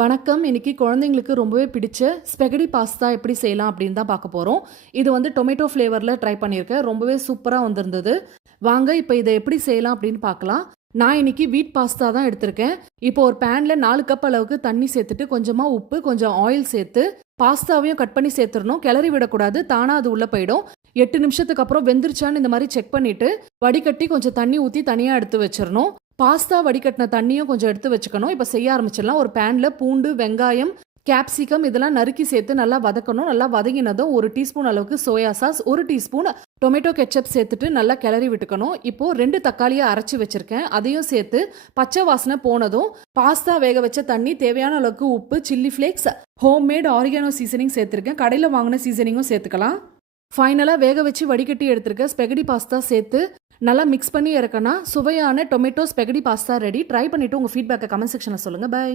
வணக்கம். இன்னைக்கு குழந்தைங்களுக்கு ரொம்பவே பிடிச்ச ஸ்பெகடி பாஸ்தா எப்படி செய்யலாம் அப்படின்னு தான் பார்க்க போகிறோம். இது வந்து டொமேட்டோ ஃப்ளேவரில் ட்ரை பண்ணியிருக்கேன். ரொம்பவே சூப்பராக வந்திருந்தது. வாங்க இப்போ இதை எப்படி செய்யலாம் அப்படின்னு பார்க்கலாம். நான் இன்னைக்கு வீட் பாஸ்தா தான் எடுத்திருக்கேன். இப்போ ஒரு பேனில் 4 கப் அளவுக்கு தண்ணி சேர்த்துட்டு கொஞ்சமாக உப்பு, கொஞ்சம் ஆயில் சேர்த்து பாஸ்தாவையும் கட் பண்ணி சேர்த்துடணும். கிளறி விடக்கூடாது, தானாக அது உள்ளே போயிடும். 8 நிமிஷத்துக்கு அப்புறம் வெந்துருச்சான்னு இந்த மாதிரி செக் பண்ணிவிட்டு வடிகட்டி கொஞ்சம் தண்ணி ஊற்றி தனியாக எடுத்து வச்சிடணும். பாஸ்தா வடிகட்டின தண்ணியும் கொஞ்சம் எடுத்து வச்சுக்கணும். இப்போ செய்ய ஆரம்பிச்சிடலாம். ஒரு பேனில் பூண்டு, வெங்காயம், கேப்சிகம் இதெல்லாம் நறுக்கி சேர்த்து நல்லா வதக்கணும். நல்லா வதங்கினதும் 1 டீஸ்பூன் அளவுக்கு soya sauce, 1 teaspoon tomato ketchup சேர்த்துட்டு நல்லா கிளறி விட்டுக்கணும். இப்போ 2 தக்காளியை அரைச்சி வச்சிருக்கேன், அதையும் சேர்த்து பச்சை வாசனை போனதும் பாஸ்தா வேக வச்ச தண்ணி, தேவையான அளவுக்கு உப்பு, chilli flakes, homemade oregano seasoning சேர்த்துருக்கேன். கடையில் வாங்கின சீசனிங்கும் சேர்த்துக்கலாம். ஃபைனலாக வேக வச்சு வடிகட்டி எடுத்திருக்க ஸ்பெகடி பாஸ்தா சேர்த்து நல்லா மிக்ஸ் பண்ணி இறக்கனா சுவையான டொமேட்டோ ஸ்பெகடி பாஸ்தா ரெடி. ட்ரை பண்ணிவிட்டு உங்கள் ஃபீட்பேக்கை கமெண்ட் செக்ஷனில் சொல்லுங்கள். பை.